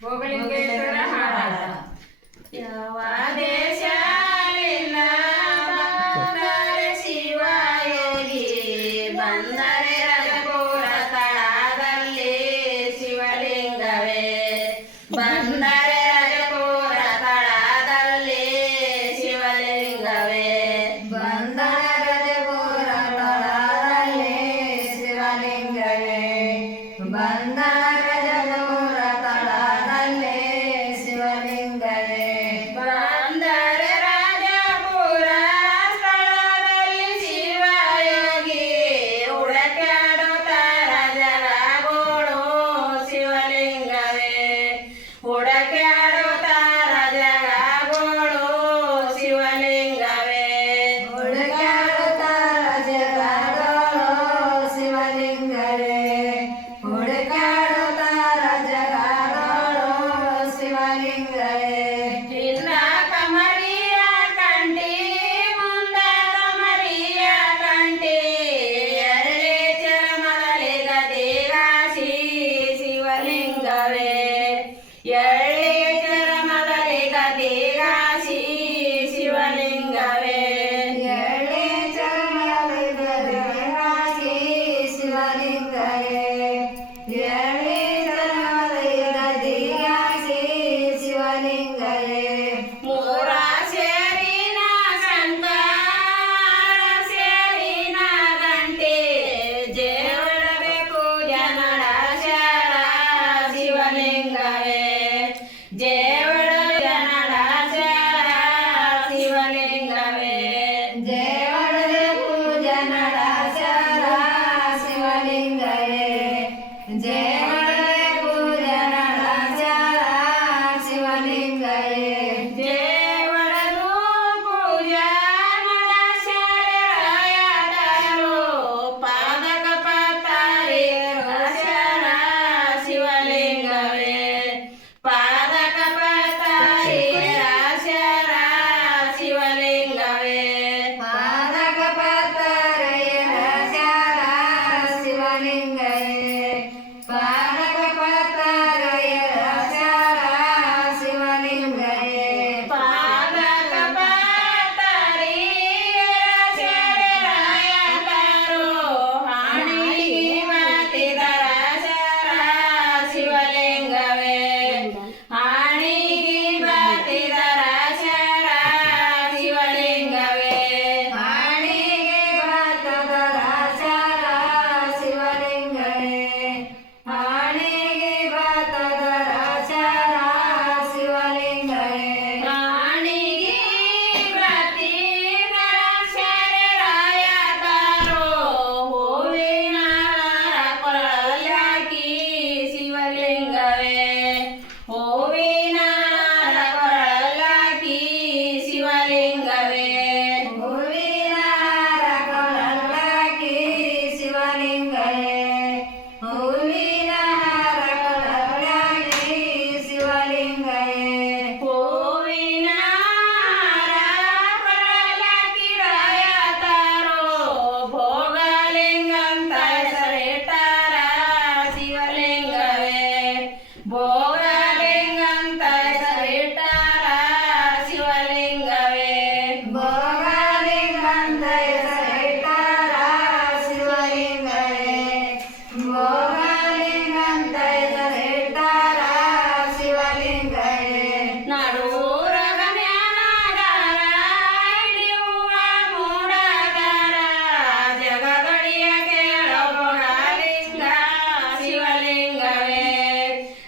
ಭೋಗಲಿಂಗೇಶ್ವರ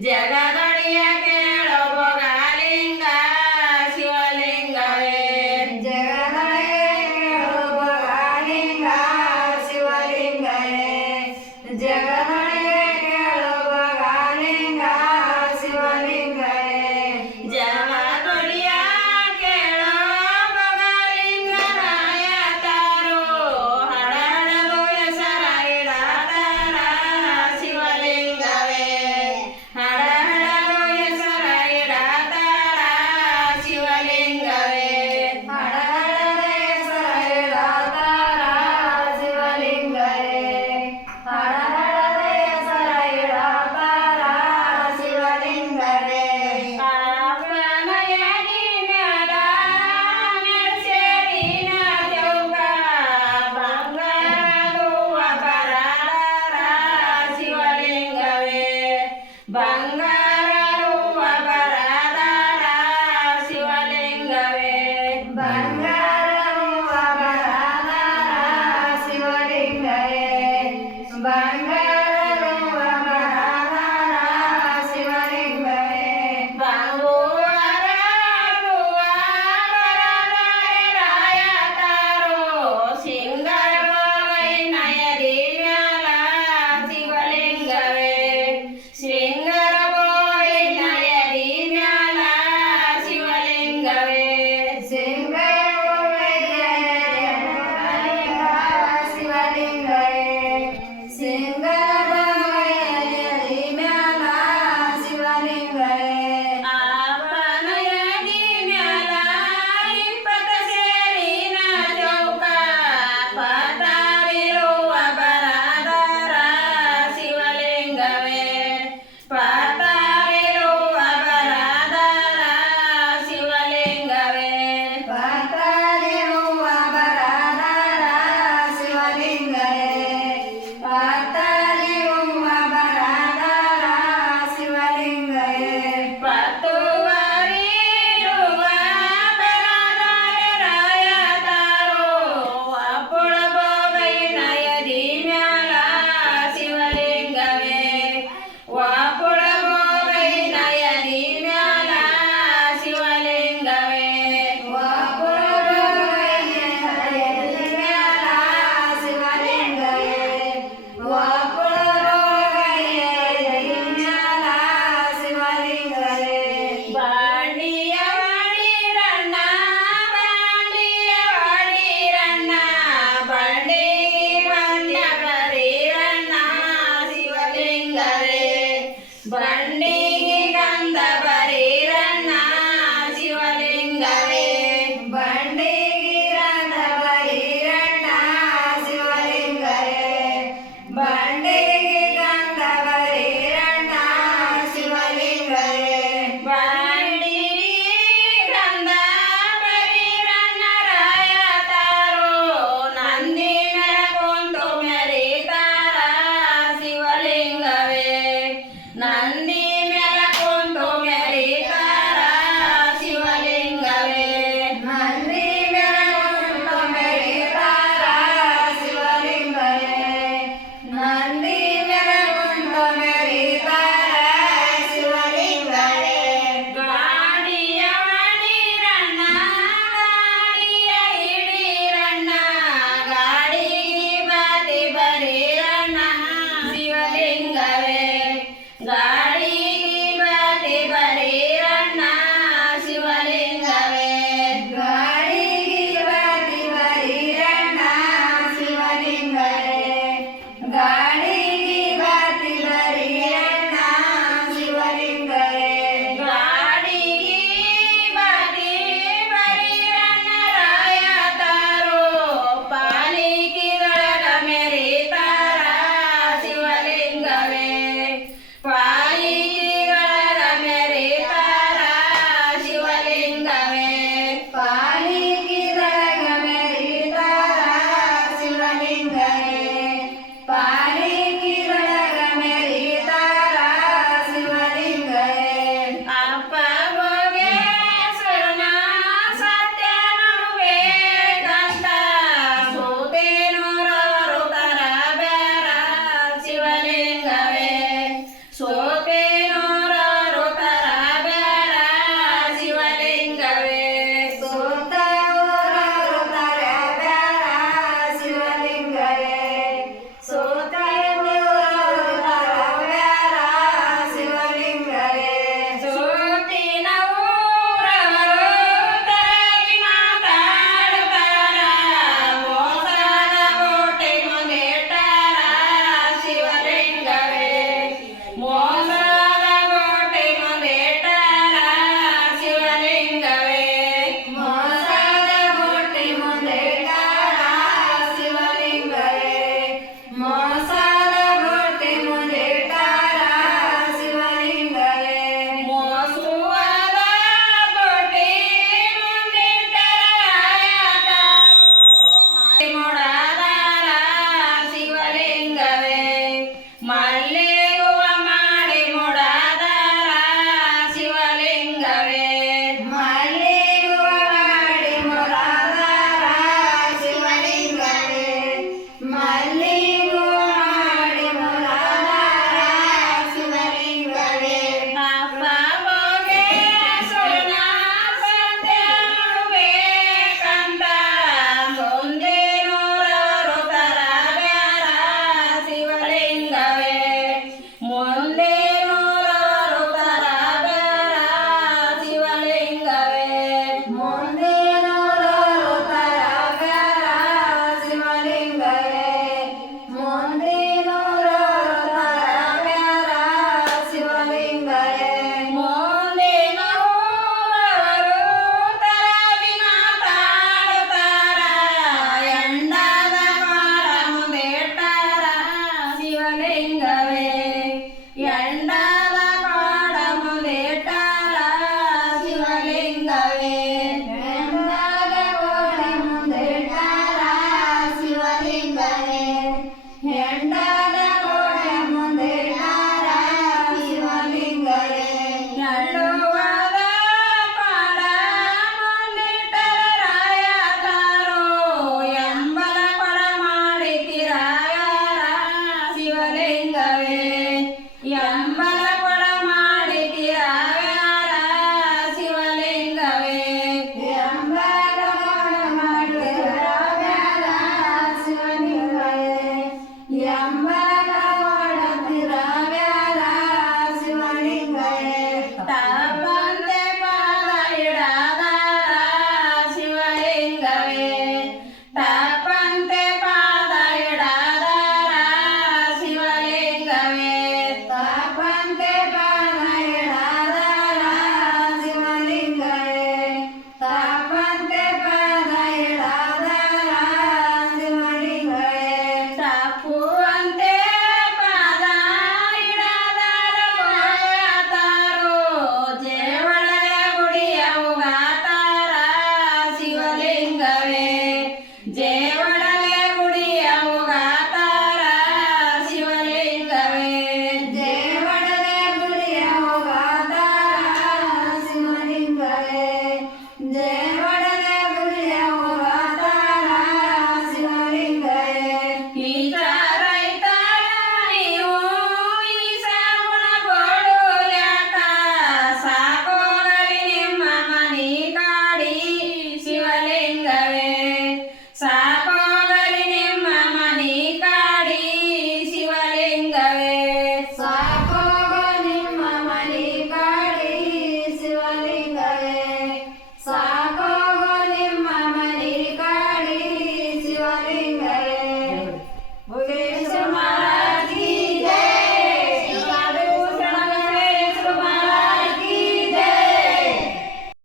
姐跟